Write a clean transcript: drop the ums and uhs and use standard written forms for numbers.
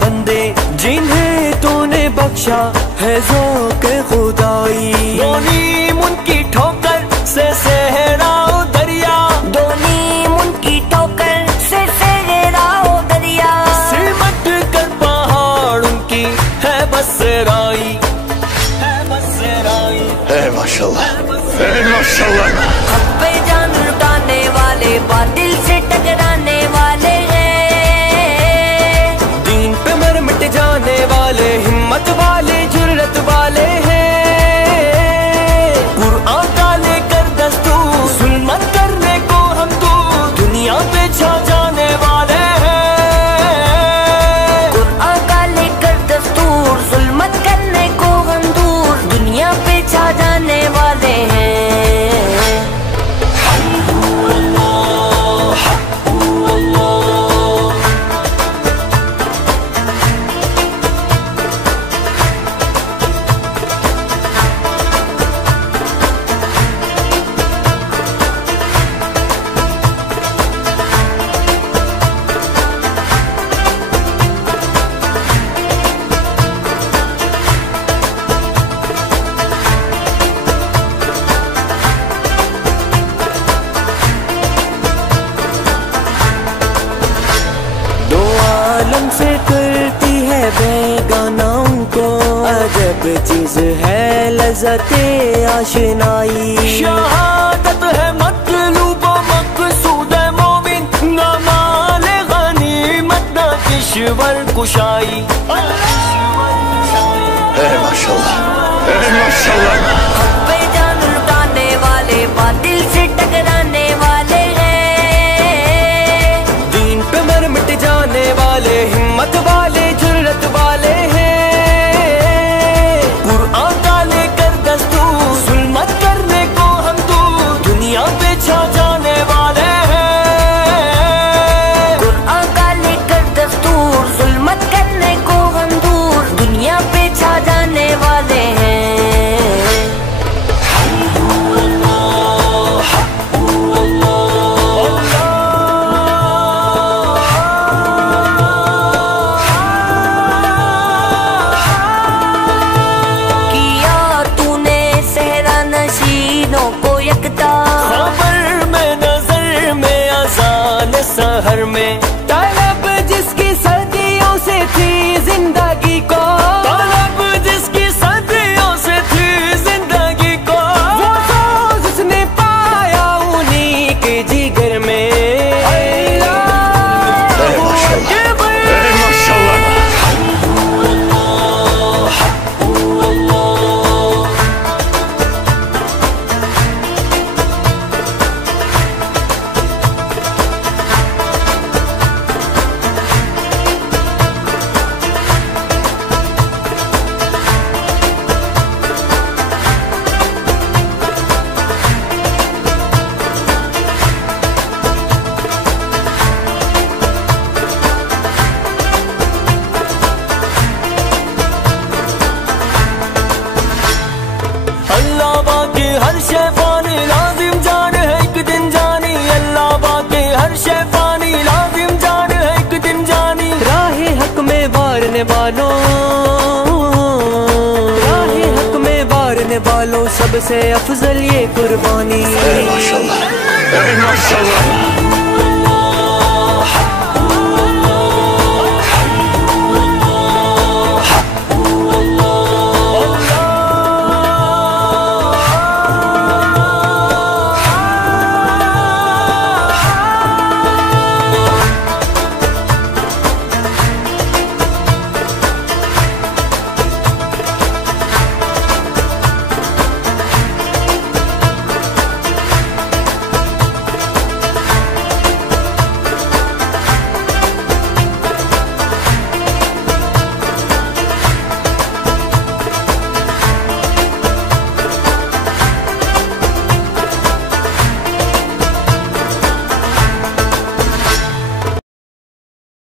बंदे जिन्हें तूने बख्शा है ज़ौक़ खुदाई, दोनी मुनकी ठोकर से सहराओ दरिया, दोनी मुनकी ठोकर से सहराओ दरिया, सिमट कर पहाड़ उनकी है बसराई, है बसराई। माशाल्लाह, माशाल्लाह। हक पे जान लुटाने वाले, बातिल से टकराने वाले हैं, जाने वाले, हिम्मत वाले, जुर्रत वाले हैं। कुरान का लेकर दस्तूर, जुल्मत करने को हम दूर, दुनिया पे छा जाने वाले हैं। कुरान का लेकर दस्तूर, जुल्मत करने को हम दूर, दुनिया पे छा जाने वाले हैं। से करती है बेगानाओं को अजब चीज है लज़्ज़ते आशनाई, शहादत है मतलूब मक़सूद मोमिन, न माल गनीमत न किश्वर कुशाई। माशाल्लाह, माशाल्लाह। हक पे जान लुटाने वाले, बातिल से टकराने वाले हैं, दीन पे मर मिट जाने वाले, हिम्मत वाले, जुर्रत वाले हैं। कुरान का लेकर दस्तूर, जुल्मत करने को हम दूर, दुनिया पे छा जाने वाले हैं। कुरान का लेकर दस्तूर, जुल्मत करने को हम दूर, दुनिया पे छा जाने वाले हैं। खबर में, नजर में, अज़ान सहर में, तलब जिसकी सदियों से थी जिंदगी को, तलब जिसकी सदियों से थी जिंदगी को, वो सोच उसने पाया उन्हीं के जिगर में। अल्लाह बाकी हर शे फानी, लाजिम जान है एक दिन जानी, अल्लाह बाकी हर शे फानी, लाजिम जान है एक दिन जानी। राहे हक में वारने वालों, राहे हक में वारने वालों, सबसे अफजल ये कुर्बानी। माशाल्लाह, माशाल्लाह।